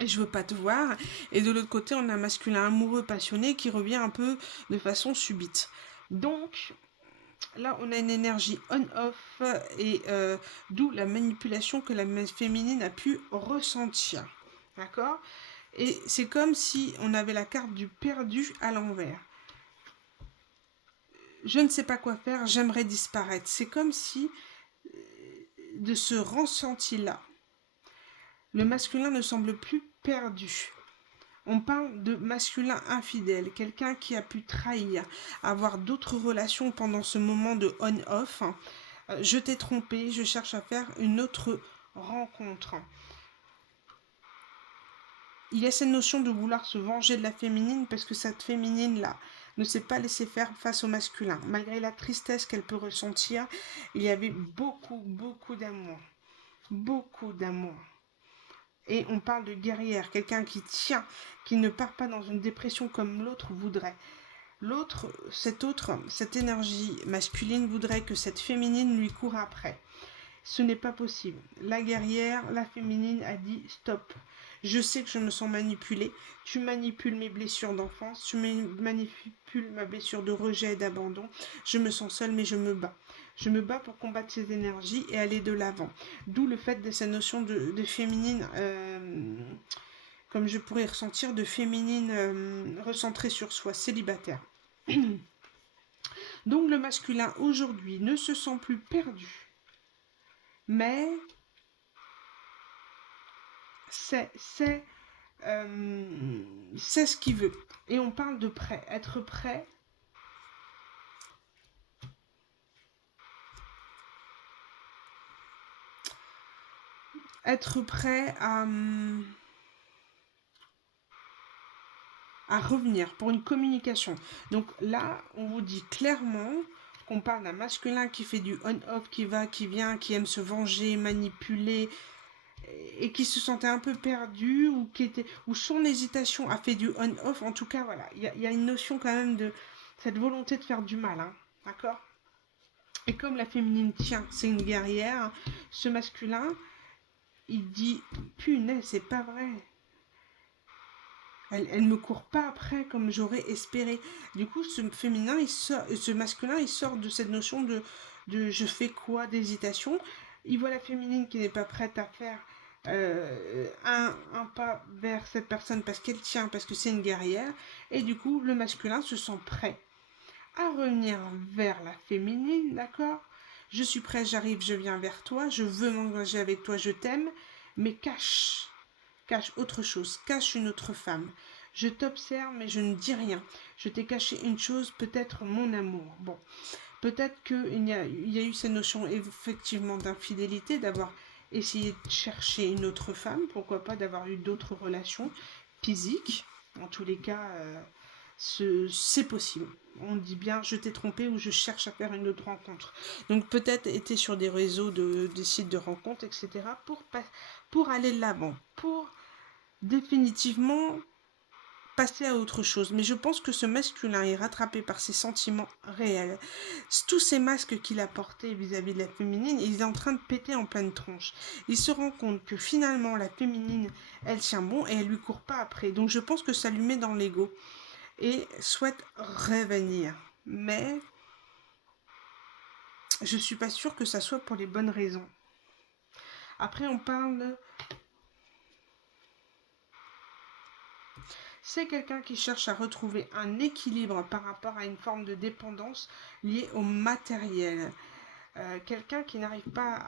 et je veux pas te voir. Et de l'autre côté, on a un masculin amoureux, passionné, qui revient un peu de façon subite. Donc, là, on a une énergie on-off, et d'où la manipulation que la féminine a pu ressentir. D'accord? Et c'est comme si on avait la carte du perdu à l'envers. Je ne sais pas quoi faire, j'aimerais disparaître. C'est comme si, de ce ressenti-là, le masculin ne semble plus perdu. On parle de masculin infidèle, quelqu'un qui a pu trahir, avoir d'autres relations pendant ce moment de on-off. Je t'ai trompé, je cherche à faire une autre rencontre. Il y a cette notion de vouloir se venger de la féminine parce que cette féminine-là ne s'est pas laissée faire face au masculin. Malgré la tristesse qu'elle peut ressentir, il y avait beaucoup, beaucoup d'amour. Beaucoup d'amour. Et on parle de guerrière, quelqu'un qui tient, qui ne part pas dans une dépression comme l'autre voudrait. Cette énergie masculine voudrait que cette féminine lui court après. Ce n'est pas possible. La guerrière, la féminine a dit stop. Je sais que je me sens manipulée. Tu manipules mes blessures d'enfance. Tu manipules ma blessure de rejet et d'abandon. Je me sens seule, mais je me bats. Je me bats pour combattre ces énergies et aller de l'avant. D'où le fait de cette notion de féminine, comme je pourrais ressentir, de féminine recentrée sur soi, célibataire. Donc le masculin aujourd'hui ne se sent plus perdu, mais c'est ce qu'il veut. Et on parle de prêt, être prêt. Être prêt à revenir pour une communication. Donc là, on vous dit clairement qu'on parle d'un masculin qui fait du on-off, qui va, qui vient, qui aime se venger, manipuler, et qui se sentait un peu perdu, ou son hésitation a fait du on-off. En tout cas, voilà, il y a une notion quand même de cette volonté de faire du mal, hein, d'accord? Et comme la féminine, tiens, c'est une guerrière, ce masculin, il dit, punaise, c'est pas vrai. Elle me court pas après comme j'aurais espéré. Du coup, ce masculin, il sort de cette notion de je fais quoi, d'hésitation. Il voit la féminine qui n'est pas prête à faire un pas vers cette personne parce qu'elle tient, parce que c'est une guerrière. Et du coup, le masculin se sent prêt à revenir vers la féminine, d'accord? Je suis prêt, j'arrive, je viens vers toi, je veux m'engager avec toi, je t'aime, mais cache autre chose, cache une autre femme. Je t'observe, mais je ne dis rien. Je t'ai caché une chose, peut-être mon amour. Bon, peut-être qu'il y a eu cette notion effectivement d'infidélité, d'avoir essayé de chercher une autre femme, pourquoi pas d'avoir eu d'autres relations physiques. En tous les cas, c'est possible. On dit bien je t'ai trompé ou je cherche à faire une autre rencontre. Donc peut-être était sur des réseaux, des sites de rencontres, etc. pour aller de l'avant, pour définitivement passer à autre chose. Mais je pense que ce masculin est rattrapé par ses sentiments réels. Tous ces masques qu'il a portés vis-à-vis de la féminine, il est en train de péter en pleine tronche. Il se rend compte que finalement la féminine, elle tient bon et elle lui court pas après. Donc je pense que ça lui met dans l'ego et souhaite revenir. Mais je suis pas sûre que ça soit pour les bonnes raisons. Après on parle... C'est quelqu'un qui cherche à retrouver un équilibre par rapport à une forme de dépendance liée au matériel. Quelqu'un qui n'arrive pas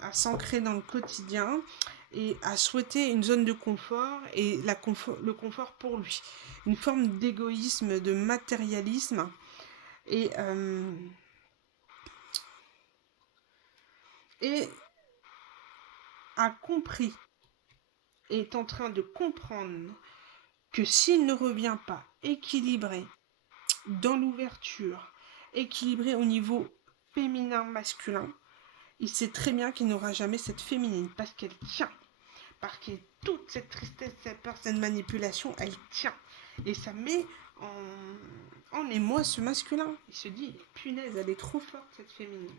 à s'ancrer dans le quotidien et à souhaiter une zone de confort et le confort pour lui. Une forme d'égoïsme, de matérialisme et a compris, est en train de comprendre que s'il ne revient pas équilibré dans l'ouverture, équilibré au niveau féminin-masculin, il sait très bien qu'il n'aura jamais cette féminine parce qu'elle tient. Parce que toute cette tristesse, cette peur, cette manipulation, elle tient. Et ça met en émoi ce masculin. Il se dit, punaise, elle est trop forte cette féminine.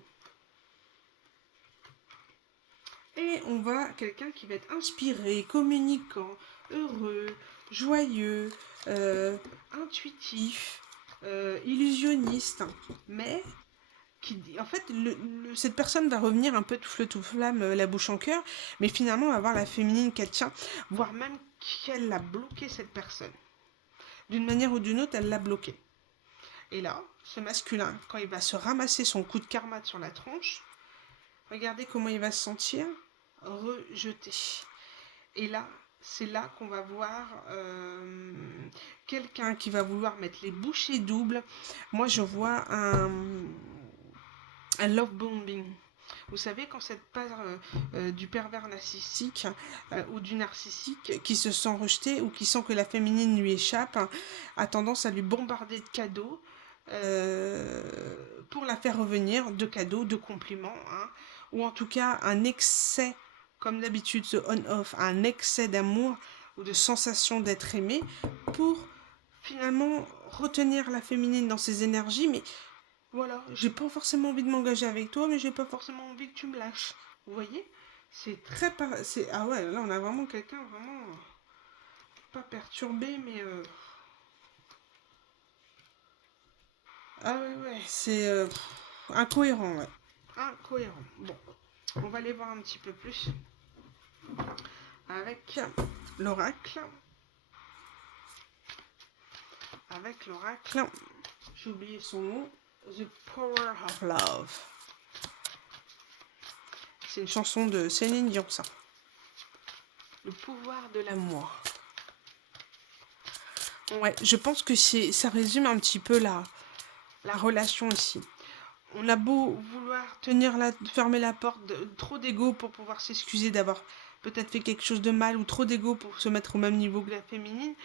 Et on va quelqu'un qui va être inspiré, communicant, heureux, joyeux, intuitif, illusionniste, mais qui, en fait, cette personne va revenir un peu tout feu tout flamme, la bouche en cœur, mais finalement on va voir la féminine qu'elle tient, voire même qu'elle a bloqué cette personne. D'une manière ou d'une autre, elle l'a bloqué. Et là, ce masculin, quand il va se ramasser son coup de karma sur la tronche, regardez comment il va se sentir rejeté. Et là, c'est là qu'on va voir quelqu'un qui va vouloir mettre les bouchées doubles. Moi, je vois un love bombing. Vous savez, quand cette part du pervers narcissique ou du narcissique qui se sent rejeté ou qui sent que la féminine lui échappe, a tendance à lui bombarder de cadeaux pour la faire revenir, de cadeaux, de compliments, hein, ou en tout cas un excès, comme d'habitude ce on-off, un excès d'amour ou de sensation d'être aimé pour finalement retenir la féminine dans ses énergies, mais voilà, j'ai pas forcément envie de m'engager avec toi, mais j'ai pas forcément envie que tu me lâches. Vous voyez? C'est très... Ah ouais, là, on a vraiment quelqu'un vraiment... pas perturbé, mais... Ah ouais, ouais, c'est incohérent, ouais. Incohérent. Bon, on va aller voir un petit peu plus avec l'oracle. Avec l'oracle, j'ai oublié son nom, The Power of Love. C'est une chanson de Céline Dion, ça. Le pouvoir de l'amour. Ouais, je pense que ça résume un petit peu la relation ici. On a beau vouloir fermer la porte, trop d'ego pour pouvoir s'excuser d'avoir peut-être fait quelque chose de mal, ou trop d'ego pour se mettre au même niveau que la féminine.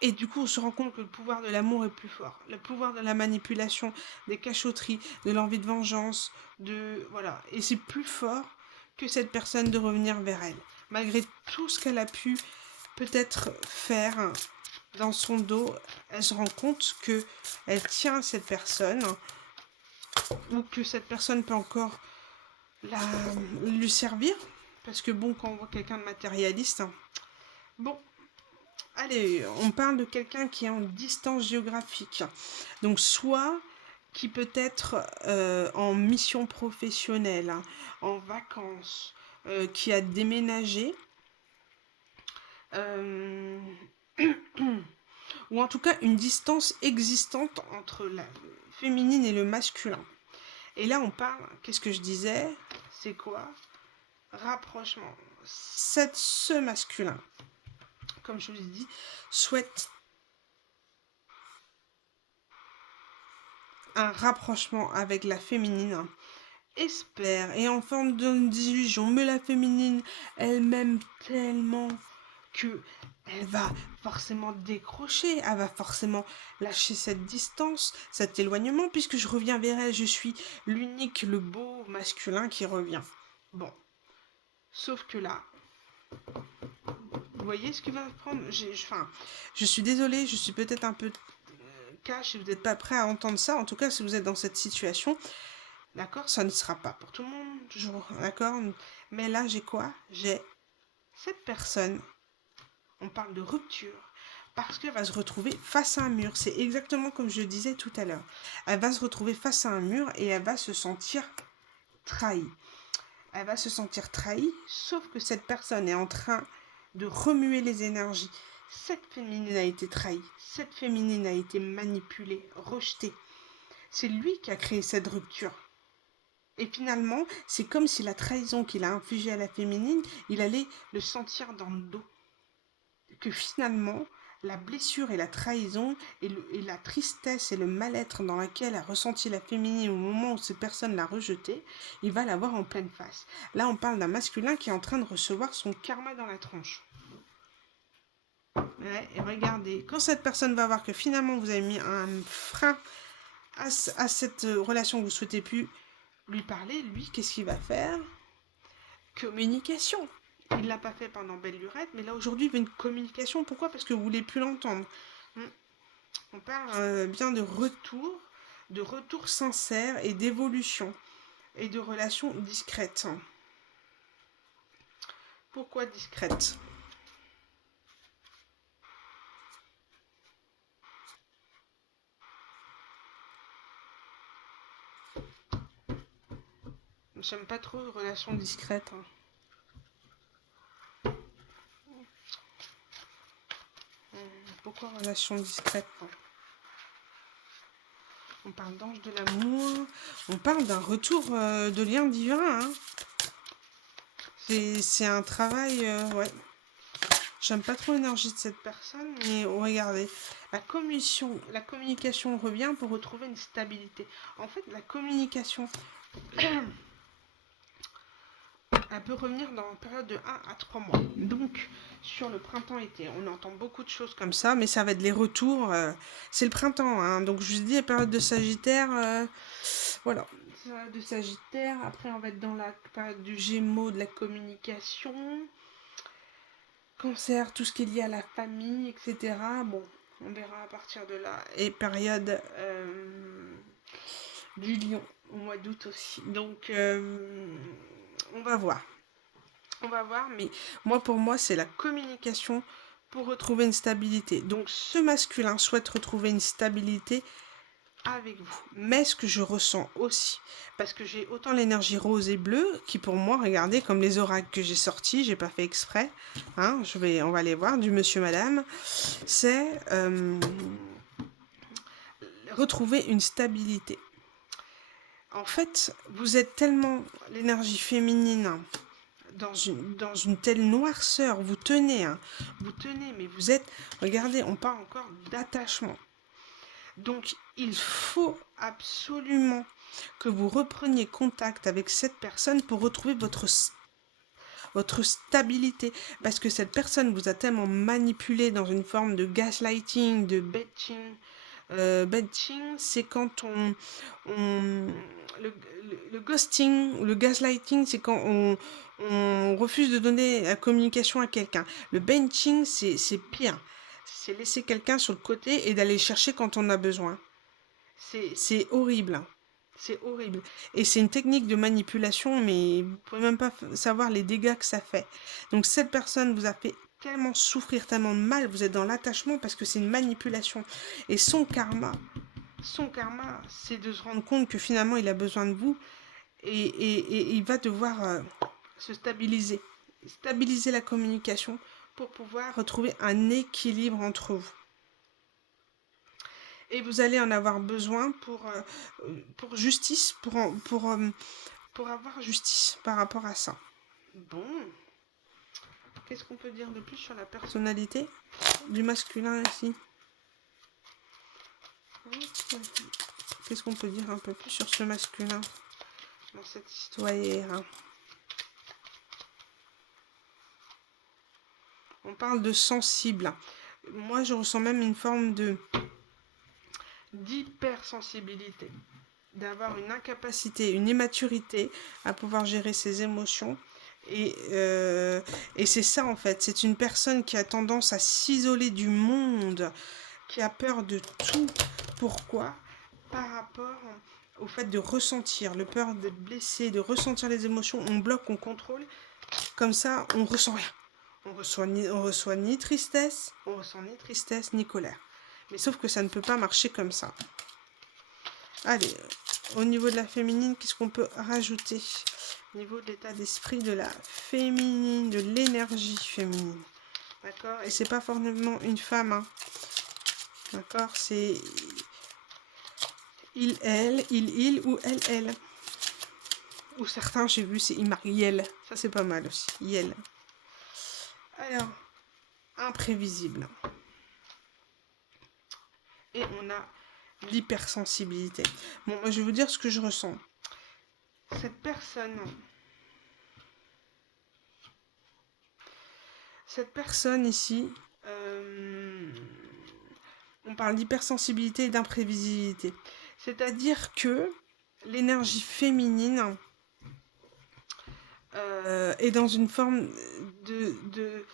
Et du coup, on se rend compte que le pouvoir de l'amour est plus fort. Le pouvoir de la manipulation, des cachotteries, de l'envie de vengeance, voilà. Et c'est plus fort que cette personne de revenir vers elle. Malgré tout ce qu'elle a pu peut-être faire dans son dos, elle se rend compte que elle tient à cette personne, ou que cette personne peut encore lui servir. Parce que bon, quand on voit quelqu'un de matérialiste, bon, allez, on parle de quelqu'un qui est en distance géographique. Donc soit qui peut être en mission professionnelle, hein, en vacances, qui a déménagé, euh, ou en tout cas une distance existante entre la féminine et le masculin. Et là on parle, qu'est-ce que je disais? C'est quoi? Rapprochement. Ce masculin, comme je vous l'ai dit, souhaite un rapprochement avec la féminine, espère, et en forme d'une désillusion, mais la féminine, elle m'aime tellement que elle va forcément décrocher, elle va forcément lâcher cette distance, cet éloignement, puisque je reviens vers elle, je suis l'unique, le beau masculin qui revient. Bon, sauf que là, vous voyez ce qu'il va prendre? Je suis désolée, je suis peut-être un peu cash et vous n'êtes pas prêt à entendre ça. En tout cas, si vous êtes dans cette situation, d'accord, ça ne sera pas pour tout le monde, toujours, d'accord. Mais là, j'ai quoi? J'ai cette personne, on parle de rupture, parce qu'elle va se retrouver face à un mur. C'est exactement comme je le disais tout à l'heure. Elle va se retrouver face à un mur et elle va se sentir trahie. Elle va se sentir trahie, sauf que cette personne est en train de remuer les énergies. Cette féminine a été trahie, cette féminine a été manipulée, rejetée. C'est lui qui a créé cette rupture. Et finalement, c'est comme si la trahison qu'il a infligée à la féminine, il allait le sentir dans le dos. Que finalement, la blessure et la trahison et la tristesse et le mal-être dans laquelle a ressenti la féminine au moment où cette personne l'a rejetée, il va l'avoir en pleine face. Là, on parle d'un masculin qui est en train de recevoir son karma dans la tronche. Ouais, et regardez, quand cette personne va voir que finalement vous avez mis un frein à cette relation que vous ne souhaitez plus lui parler, lui, qu'est-ce qu'il va faire? Communication. Il ne l'a pas fait pendant belle lurette, mais là aujourd'hui il veut une communication. Pourquoi? Parce que vous ne voulez plus l'entendre. On parle bien de retour sincère et d'évolution, et de relations discrètes. Pourquoi discrètes? J'aime pas trop les relations discrètes. Pourquoi relations discrètes? On parle d'ange de l'amour. On parle d'un retour de lien divin. Hein. C'est un travail... ouais. J'aime pas trop l'énergie de cette personne, mais regardez. La communication revient pour retrouver une stabilité. En fait, la communication... elle peut revenir dans une période de 1 à 3 mois. Donc, sur le printemps-été, on entend beaucoup de choses comme ça, mais ça va être les retours. C'est le printemps, hein, donc je vous dis, la période de Sagittaire, voilà. De Sagittaire, après on va être dans la période du Gémeaux, de la communication, Cancer, tout ce qui est lié à la famille, etc. Bon, on verra à partir de là. Et période du Lion, au mois d'août aussi. Donc, On va voir. On va voir, mais moi, pour moi, c'est la communication pour retrouver une stabilité. Donc, ce masculin souhaite retrouver une stabilité avec vous. Mais ce que je ressens aussi, parce que j'ai autant l'énergie rose et bleue, qui pour moi, regardez, comme les oracles que j'ai sortis, j'ai pas fait exprès, hein, on va les voir, du monsieur, madame, c'est retrouver une stabilité. En fait, vous êtes tellement l'énergie féminine dans une telle noirceur, vous tenez, hein, vous tenez, mais vous êtes, regardez, on parle encore d'attachement. Donc, il faut absolument que vous repreniez contact avec cette personne pour retrouver votre stabilité. Parce que cette personne vous a tellement manipulé dans une forme de gaslighting, de betching. Betching, c'est quand on le ghosting ou le gaslighting, c'est quand on refuse de donner la communication à quelqu'un. Le benching, c'est pire. C'est laisser quelqu'un sur le côté et d'aller chercher quand on a besoin. C'est horrible. C'est horrible. Et c'est une technique de manipulation, mais vous pouvez même pas savoir les dégâts que ça fait. Donc cette personne vous a fait tellement souffrir, tellement de mal, vous êtes dans l'attachement parce que c'est une manipulation. Et son karma, c'est de se rendre compte que finalement il a besoin de vous et il va devoir se stabiliser. Stabiliser la communication pour pouvoir retrouver un équilibre entre vous. Et vous allez en avoir besoin pour justice, pour avoir justice par rapport à ça. Bon, qu'est-ce qu'on peut dire de plus sur la personnalité du masculin ici? Qu'est-ce qu'on peut dire un peu plus sur ce masculin dans cette histoire? On parle de sensible. Moi, je ressens même une forme d'hypersensibilité, d'avoir une incapacité, une immaturité à pouvoir gérer ses émotions. Et c'est ça en fait, c'est une personne qui a tendance à s'isoler du monde, qui a peur de tout. Pourquoi? Par rapport au fait de ressentir, le peur d'être blessé, de ressentir les émotions, on bloque, on contrôle, comme ça on ressent rien. On reçoit ni tristesse, on ressent ni tristesse ni colère. Mais sauf que ça ne peut pas marcher comme ça. Allez, au niveau de la féminine, qu'est-ce qu'on peut rajouter? Au niveau de l'état d'esprit de la féminine, de l'énergie féminine. D'accord? Et c'est pas forcément une femme. Hein. D'accord? C'est il ou elle. Ou certains, j'ai vu, c'est Imariel. Ça, c'est pas mal aussi. Yel. Alors, imprévisible. Et on a l'hypersensibilité. Bon, moi, je vais vous dire ce que je ressens. Cette personne ici, on parle d'hypersensibilité et d'imprévisibilité. C'est-à-dire que l'énergie féminine est dans une forme de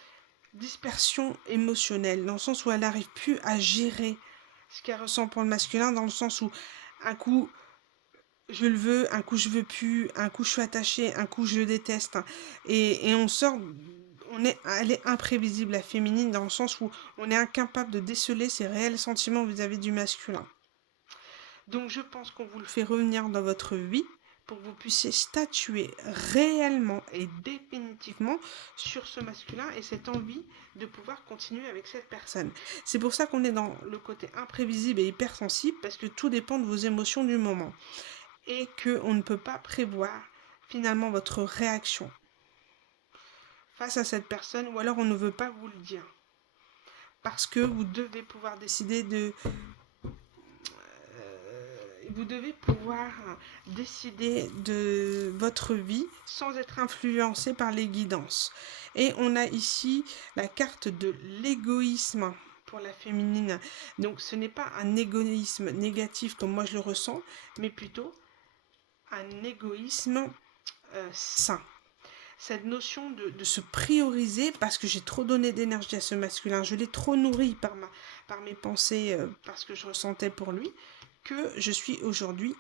dispersion émotionnelle, dans le sens où elle n'arrive plus à gérer ce qu'elle ressent pour le masculin, dans le sens où un coup je le veux, un coup je veux plus, un coup je suis attachée, un coup je le déteste. Et on sort, elle est imprévisible, la féminine, dans le sens où on est incapable de déceler ses réels sentiments vis-à-vis du masculin. Donc je pense qu'on vous le fait revenir dans votre vie pour que vous puissiez statuer réellement et définitivement sur ce masculin et cette envie de pouvoir continuer avec cette personne. C'est pour ça qu'on est dans le côté imprévisible et hypersensible, parce que tout dépend de vos émotions du moment. Et qu'on ne peut pas prévoir finalement votre réaction face à cette personne, ou alors on ne veut pas vous le dire. Parce que vous devez pouvoir décider de... vous devez pouvoir décider de votre vie sans être influencé par les guidances. Et on a ici la carte de l'égoïsme pour la féminine. Donc ce n'est pas un égoïsme négatif comme moi je le ressens, mais plutôt un égoïsme sain. cette notion de se prioriser parce que j'ai trop donné d'énergie à ce masculin, je l'ai trop nourri par mes pensées, parce que je ressentais pour lui, que je suis aujourd'hui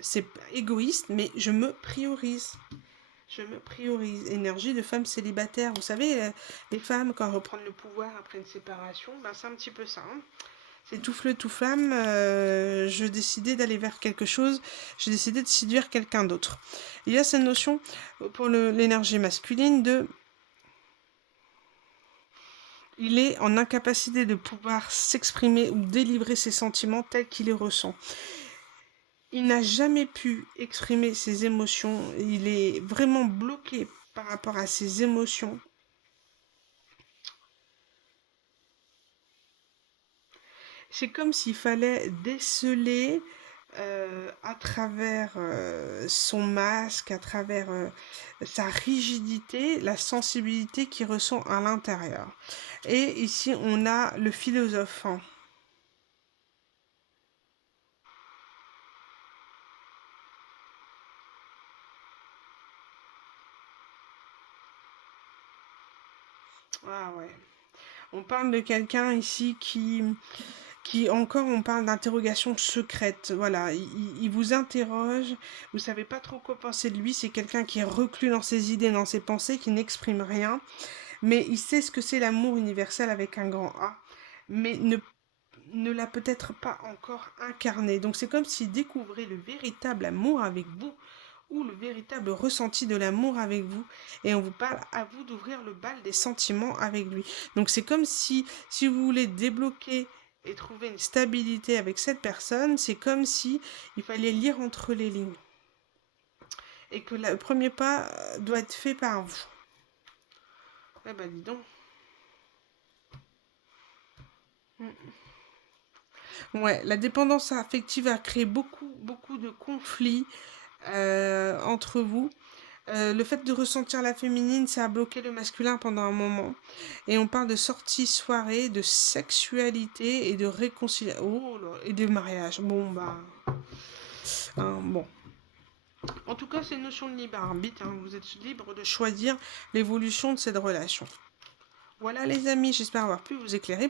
c'est égoïste, mais je me priorise. Je me priorise. Énergie de femme célibataire. Vous savez, les femmes, quand elles reprennent le pouvoir après une séparation, ben c'est un petit peu ça. Hein. C'est tout feu, tout flamme. Je décidais d'aller vers quelque chose. J'ai décidé de séduire quelqu'un d'autre. Il y a cette notion pour l'énergie masculine de... Il est en incapacité de pouvoir s'exprimer ou délivrer ses sentiments tels qu'il les ressent. Il n'a jamais pu exprimer ses émotions. Il est vraiment bloqué par rapport à ses émotions. C'est comme s'il fallait déceler à travers son masque, à travers sa rigidité, la sensibilité qu'il ressent à l'intérieur. Et ici, on a le philosophe. Hein. Ah ouais. On parle de quelqu'un ici qui encore, on parle d'interrogation secrète. Voilà, il vous interroge, vous savez pas trop quoi penser de lui. C'est quelqu'un qui est reclus dans ses idées, dans ses pensées, qui n'exprime rien. Mais il sait ce que c'est l'amour universel avec un grand A, mais ne l'a peut-être pas encore incarné. Donc c'est comme s'il découvrait le véritable amour avec vous, ou le véritable ressenti de l'amour avec vous, et on vous parle à vous d'ouvrir le bal des sentiments avec lui. Donc c'est comme si vous voulez débloquer et trouver une stabilité avec cette personne, c'est comme si il fallait lire entre les lignes, et que le premier pas doit être fait par vous. Eh ben dis donc. Ouais, la dépendance affective a créé beaucoup de conflits entre vous. Le fait de ressentir la féminine, ça a bloqué le masculin pendant un moment. Et on parle de sortie soirée, de sexualité et de réconciliation. Oh là, et de mariage. Bon, bah. Hein, bon. En tout cas, c'est une notion de libre arbitre. Hein. Vous êtes libre de choisir l'évolution de cette relation. Voilà les amis, j'espère avoir pu vous éclairer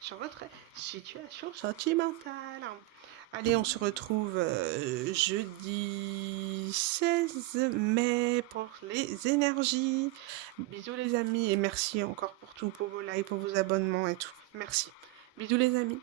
sur votre situation sentimentale. Allez, on se retrouve jeudi 16 mai pour les énergies. Bisous les amis et merci encore pour tout, pour vos likes, pour vos abonnements et tout. Merci. Bisous les amis.